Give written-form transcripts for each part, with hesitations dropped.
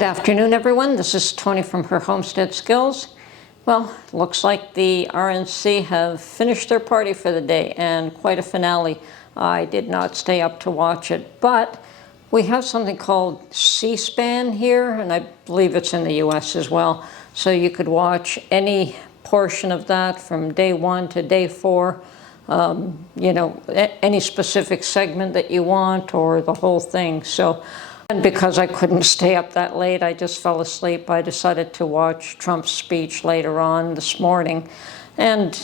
Good afternoon, everyone. This is Tony from her Homestead Skills. Well, looks like the RNC have finished their party for the day, and quite a finale. I did not stay up to watch it, but we have something called C-SPAN here, and I believe it's in the US as well. So you could watch any portion of that from day 1 to day 4. You know, any specific segment that you want, or the whole thing. And because I couldn't stay up that late, I just fell asleep. I decided to watch Trump's speech later on this morning. And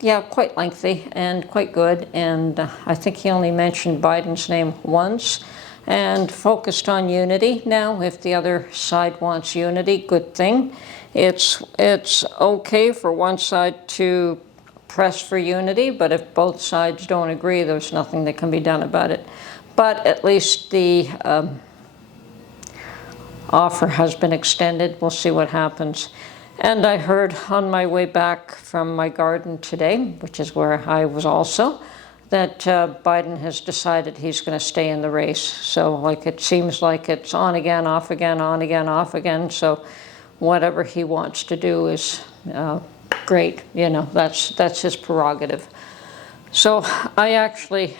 yeah, quite lengthy and quite good. And I think he only mentioned Biden's name once and focused on unity. Now, if the other side wants unity, good thing. It's okay for one side to press for unity, but if both sides don't agree, there's nothing that can be done about it. But at least the offer has been extended. We'll see what happens. And I heard on my way back from my garden today, which is where I was also, that Biden has decided he's going to stay in the race. So like it seems like it's on again, off again, on again, off again. So whatever he wants to do is great. You know, that's his prerogative. So I actually,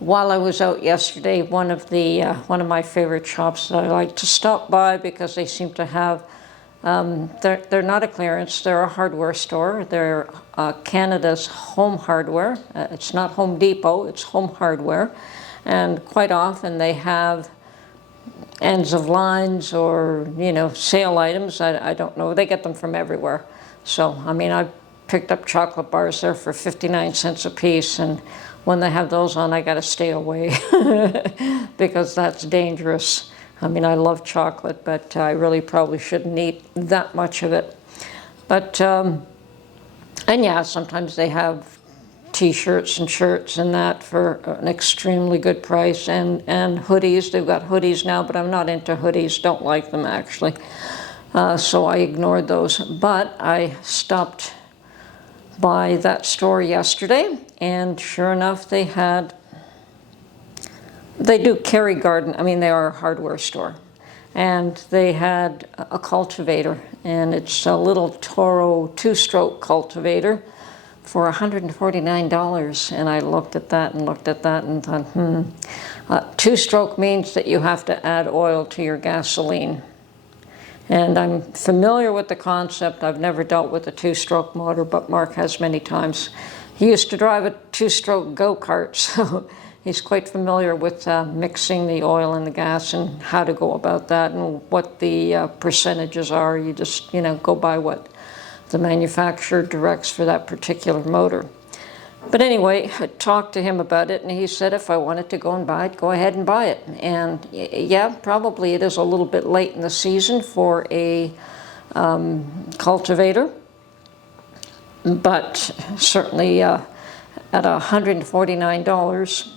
while I was out yesterday, one of my favorite shops that I like to stop by, because they seem to have, they're not a clearance, they're a hardware store. They're Canada's home hardware. It's not Home Depot, it's home hardware. And quite often they have ends of lines or, you know, sale items. I don't know, they get them from everywhere. So, I mean, I picked up chocolate bars there for 59 cents a piece, and when they have those on, I got to stay away because that's dangerous. I mean, I love chocolate, but I really probably shouldn't eat that much of it. But, and yeah, sometimes they have t-shirts and shirts and that for an extremely good price, and hoodies. They've got hoodies now, but I'm not into hoodies, don't like them actually. So I ignored those. But I stopped by that store yesterday, and sure enough, they do carry garden. I mean, they are a hardware store, and they had a cultivator, and it's a little Toro 2-stroke cultivator for $149. And I looked at that and looked at that and thought, 2-stroke means that you have to add oil to your gasoline. And I'm familiar with the concept. I've never dealt with a 2-stroke motor, but Mark has many times. He used to drive a 2-stroke go-kart, so he's quite familiar with mixing the oil and the gas and how to go about that and what the percentages are. You just, you know, go by what the manufacturer directs for that particular motor. But anyway, I talked to him about it, and he said if I wanted to go and buy it, go ahead and buy it. And yeah, probably it is a little bit late in the season for a cultivator, but certainly at $149,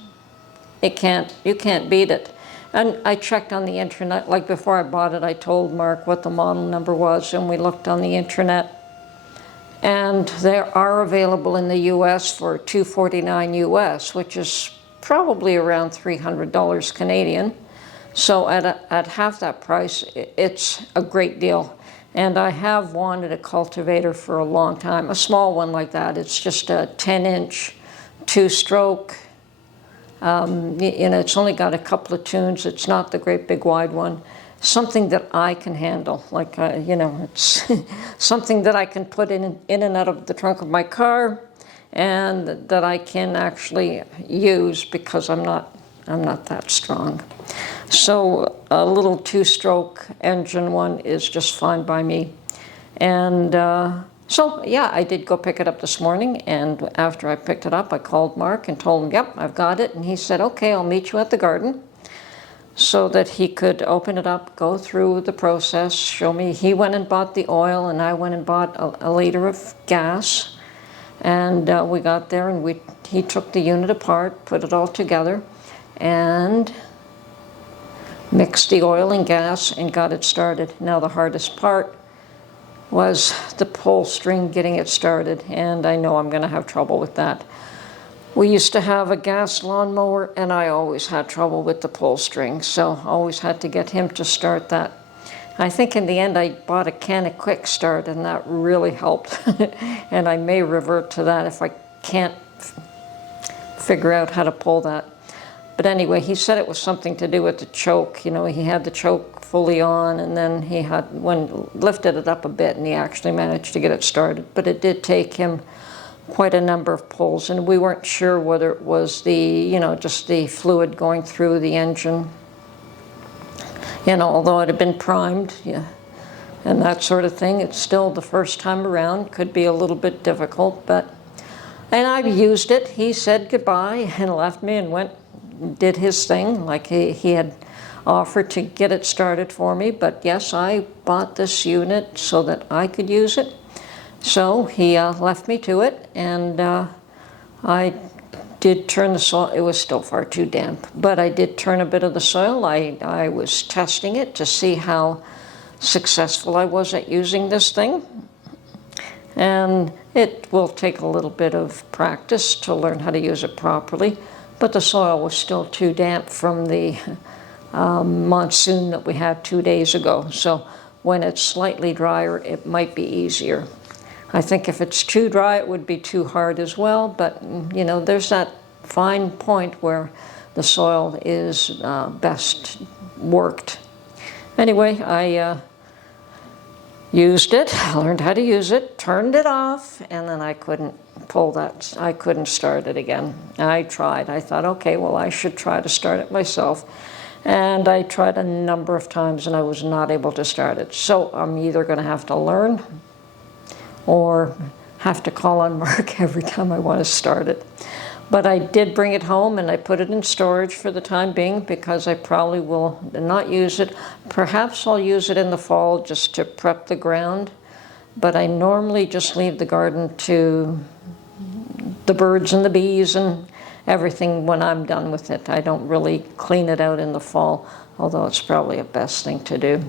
you can't beat it. And I checked on the internet, like before I bought it, I told Mark what the model number was, and we looked on the internet. And they are available in the US for $249 US, which is probably around $300 Canadian. So at half that price, it's a great deal. And I have wanted a cultivator for a long time, a small one like that. It's just a 10-inch 2-stroke. You know, it's only got a couple of tunes. It's not the great big wide one. Something that I can handle, like, you know, it's something that I can put in and out of the trunk of my car, and that I can actually use because I'm not that strong. So a little 2-stroke engine one is just fine by me. And so, yeah, I did go pick it up this morning, and after I picked it up, I called Mark and told him, yep, I've got it. And he said, okay, I'll meet you at the garden, so that he could open it up, go through the process, show me. He went and bought the oil, and I went and bought a liter of gas. And we got there, and he took the unit apart, put it all together, and mixed the oil and gas and got it started. Now the hardest part was the pull string getting it started, and I know I'm going to have trouble with that. We used to have a gas lawnmower, and I always had trouble with the pull string, so always had to get him to start that. I think in the end I bought a can of Quick Start, and that really helped. And I may revert to that if I can't figure out how to pull that. But anyway, he said it was something to do with the choke. You know, he had the choke fully on, and then he had lifted it up a bit, and he actually managed to get it started. But it did take him quite a number of pulls, and we weren't sure whether it was the, you know, just the fluid going through the engine. You know, although it had been primed, yeah, and that sort of thing, it's still the first time around, could be a little bit difficult, but, and I used it. He said goodbye and left me and went, did his thing, like he had offered to get it started for me, but yes, I bought this unit so that I could use it. So he left me to it, and I did turn the soil. It was still far too damp, but I did turn a bit of the soil. I was testing it to see how successful I was at using this thing. And it will take a little bit of practice to learn how to use it properly, but the soil was still too damp from the monsoon that we had 2 days ago. So when it's slightly drier, it might be easier. I think if it's too dry, it would be too hard as well, but you know, there's that fine point where the soil is best worked. Anyway, I used it, learned how to use it, turned it off, and then I couldn't pull that, I couldn't start it again. I tried. I thought, okay, well, I should try to start it myself. And I tried a number of times, and I was not able to start it. So I'm either going to have to learn or have to call on Mark every time I want to start it. But I did bring it home, and I put it in storage for the time being because I probably will not use it. Perhaps I'll use it in the fall just to prep the ground, but I normally just leave the garden to the birds and the bees and everything when I'm done with it. I don't really clean it out in the fall, although it's probably a best thing to do.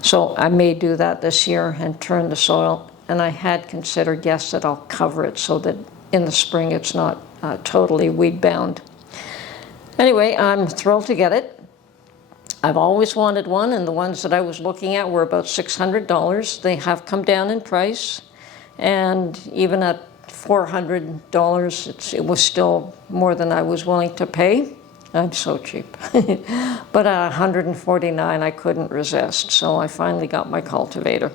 So I may do that this year and turn the soil. And I had considered, yes, that I'll cover it so that in the spring it's not totally weed bound. Anyway, I'm thrilled to get it. I've always wanted one, and the ones that I was looking at were about $600. They have come down in price, and even at $400, it was still more than I was willing to pay. I'm so cheap. But at $149, I couldn't resist, so I finally got my cultivator.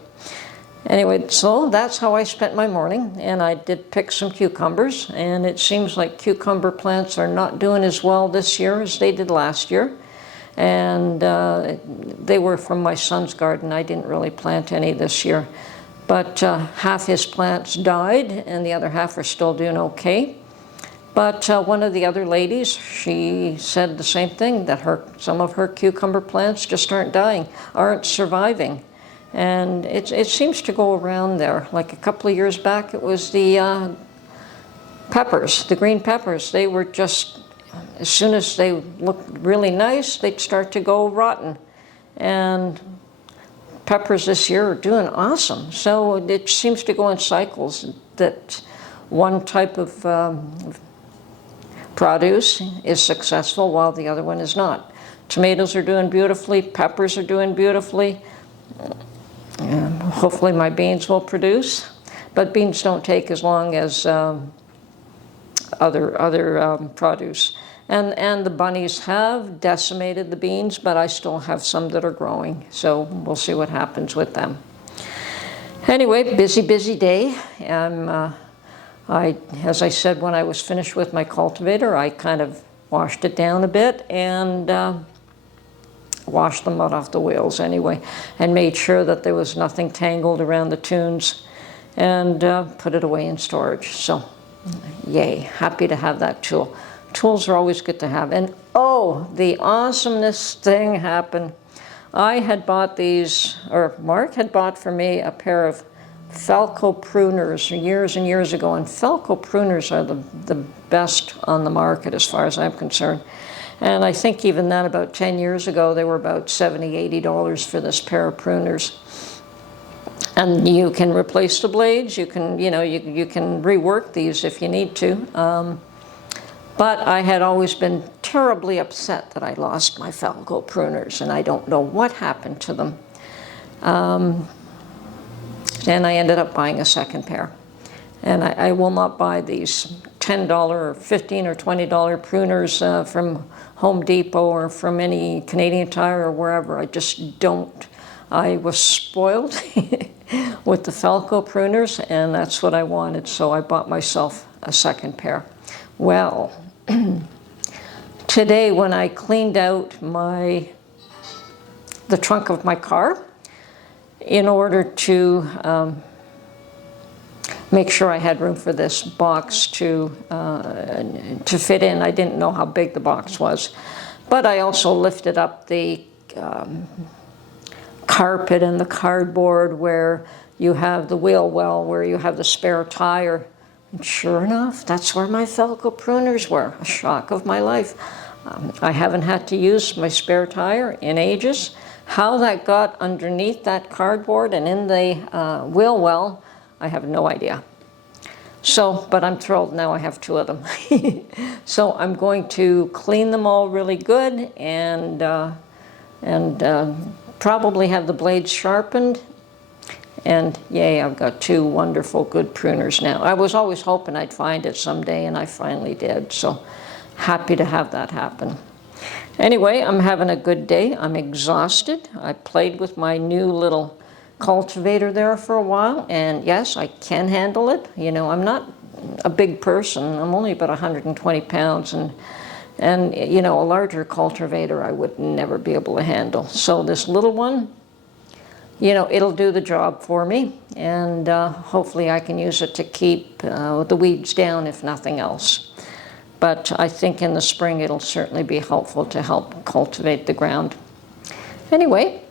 Anyway, so that's how I spent my morning, and I did pick some cucumbers, and it seems like cucumber plants are not doing as well this year as they did last year. And they were from my son's garden. I didn't really plant any this year. But half his plants died, and the other half are still doing okay. But one of the other ladies, she said the same thing, that some of her cucumber plants just aren't dying, aren't surviving. And it seems to go around there. Like a couple of years back, it was the peppers, the green peppers. They were just, as soon as they looked really nice, they'd start to go rotten. And peppers this year are doing awesome. So it seems to go in cycles, that one type of produce is successful while the other one is not. Tomatoes are doing beautifully, peppers are doing beautifully. And hopefully my beans will produce, but beans don't take as long as other produce. And the bunnies have decimated the beans, but I still have some that are growing, so we'll see what happens with them. Anyway, busy day. As I said, when I was finished with my cultivator, I kind of washed it down a bit and washed the mud off the wheels anyway, and made sure that there was nothing tangled around the tunes, and put it away in storage. So, yay, happy to have that tool. Tools are always good to have. And oh, the awesomeness thing happened. I had bought these, or Mark had bought for me a pair of Felco pruners years and years ago, and Felco pruners are the best on the market as far as I'm concerned. And I think even then, about 10 years ago, they were about $70, $80 for this pair of pruners. And you can replace the blades. You can, you can rework these if you need to. But I had always been terribly upset that I lost my Falco pruners, and I don't know what happened to them. And I ended up buying a second pair. And I will not buy these $10 or $15 or $20 pruners from Home Depot or from any Canadian Tire or wherever. I just don't. I was spoiled with the Falco pruners, and that's what I wanted, so I bought myself a second pair. Well, today when I cleaned out the trunk of my car in order to make sure I had room for this box to fit in. I didn't know how big the box was. But I also lifted up the carpet and the cardboard where you have the wheel well, where you have the spare tire. And sure enough, that's where my Falco pruners were. A shock of my life. I haven't had to use my spare tire in ages. How that got underneath that cardboard and in the wheel well, I have no idea. So, but I'm thrilled now I have two of them. So I'm going to clean them all really good and probably have the blades sharpened. And yay, I've got two wonderful, good pruners now. I was always hoping I'd find it someday, and I finally did. So happy to have that happen. Anyway, I'm having a good day. I'm exhausted. I played with my new little cultivator there for a while, and yes, I can handle it. You know, I'm not a big person. I'm only about 120 pounds, and you know, a larger cultivator I would never be able to handle. So this little one, you know, it'll do the job for me, and hopefully I can use it to keep the weeds down, if nothing else. But I think in the spring it'll certainly be helpful to help cultivate the ground. Anyway,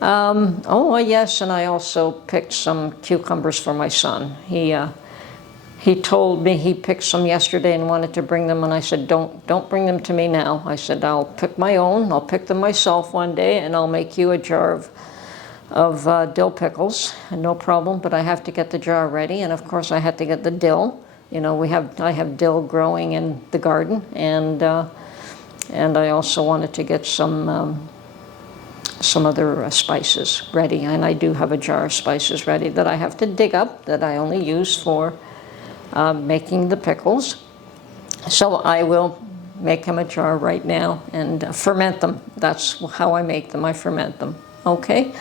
oh yes, and I also picked some cucumbers for my son. He told me he picked some yesterday and wanted to bring them, and I said, don't bring them to me now. I said, I'll pick my own. I'll pick them myself one day, and I'll make you a jar of dill pickles, and no problem. But I have to get the jar ready, and of course I had to get the dill. You know, I have dill growing in the garden, and I also wanted to get some other spices ready, and I do have a jar of spices ready that I have to dig up that I only use for making the pickles. So I will make him a jar right now and ferment them. That's how I make them. I ferment them. Okay,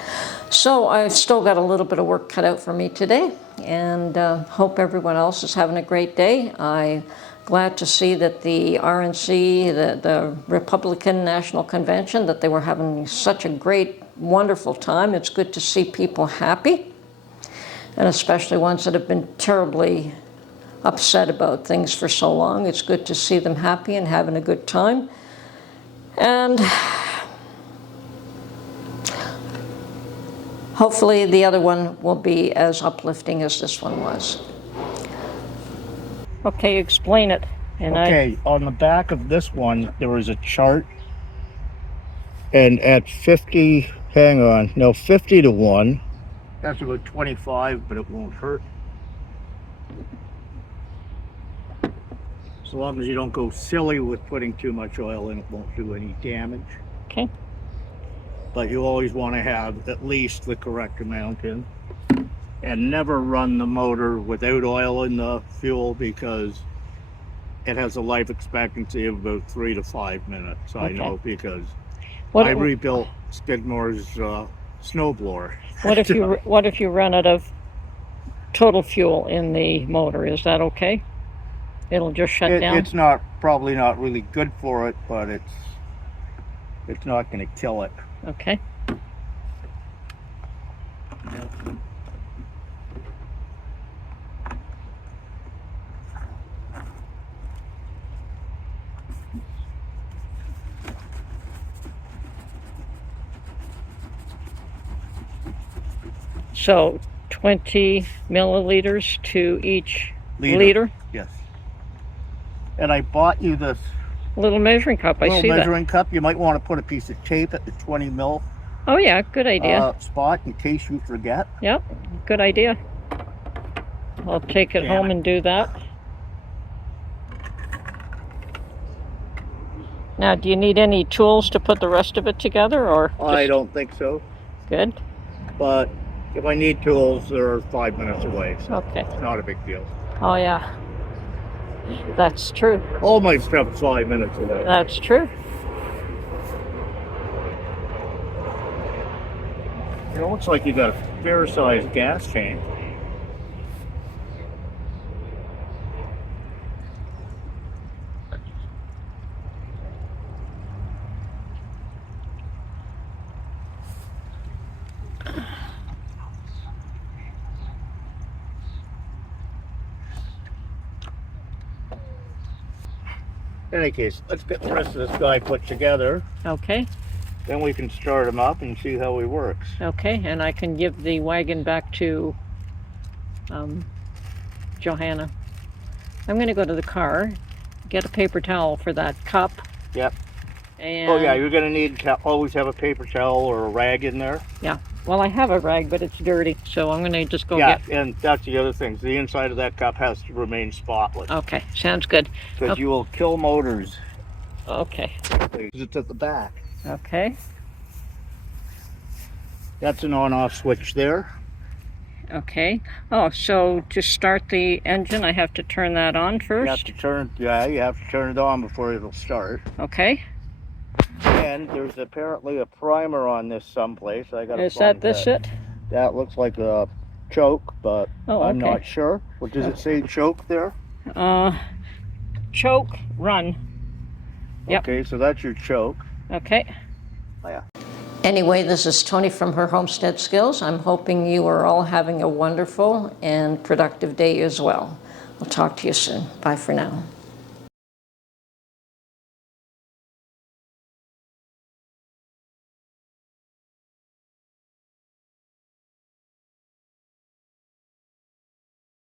so I've still got a little bit of work cut out for me today, and hope everyone else is having a great day. I'm glad to see that the RNC, the Republican National Convention, that they were having such a great, wonderful time. It's good to see people happy, and especially ones that have been terribly upset about things for so long. It's good to see them happy and having a good time. And hopefully the other one will be as uplifting as this one was. Okay, explain it. Okay, on the back of this one, there was a chart. And at 50 to 1. That's about 25, but it won't hurt. As long as you don't go silly with putting too much oil in, it won't do any damage. Okay. But you always want to have at least the correct amount in. And never run the motor without oil in the fuel, because it has a life expectancy of about 3 to 5 minutes. I know, because I rebuilt Skidmore's snowblower. What if you run out of total fuel in the motor? Is that okay? It'll just shut down? It's probably not really good for it, but it's not going to kill it. Okay. So 20 milliliters to each liter? Yes. And I bought you this little measuring cup. I see that. Little measuring cup. You might want to put a piece of tape at the 20 mil. Oh yeah, good idea. Spot in case you forget. Yep, good idea. I'll take it home and do that. Now, do you need any tools to put the rest of it together, or? I don't think so, Good. but if I need tools, they're 5 minutes away, so Okay. it's not a big deal. Oh, yeah. That's true. All my stuff's 5 minutes away. That's true. It looks like you got a fair-sized gas tank. In any case, let's get the rest of this guy put together. Okay. Then we can start him up and see how he works. Okay, and I can give the wagon back to Johanna. I'm going to go to the car, get a paper towel for that cup. Yep. And Oh yeah, you're gonna need to always have a paper towel or a rag in there. yeah. Well, I have a rag, but it's dirty, so I'm going to just go Yeah, and that's the other thing. The inside of that cup has to remain spotless. Okay, sounds good. Because you will kill motors. Okay. It's at the back. Okay. That's an on-off switch there. Okay. Oh, so to start the engine, I have to turn that on first? You have to turn it on before it'll start. Okay. And there's apparently a primer on this someplace. I gotta Is find that this it? That looks like a choke, but Oh, I'm okay. not sure. What does it say? Choke there? Choke, run. Yep. Okay, so that's your choke. Okay. Oh, yeah. Anyway, this is Tony from Her Homestead Skills. I'm hoping you are all having a wonderful and productive day as well. I'll talk to you soon. Bye for now.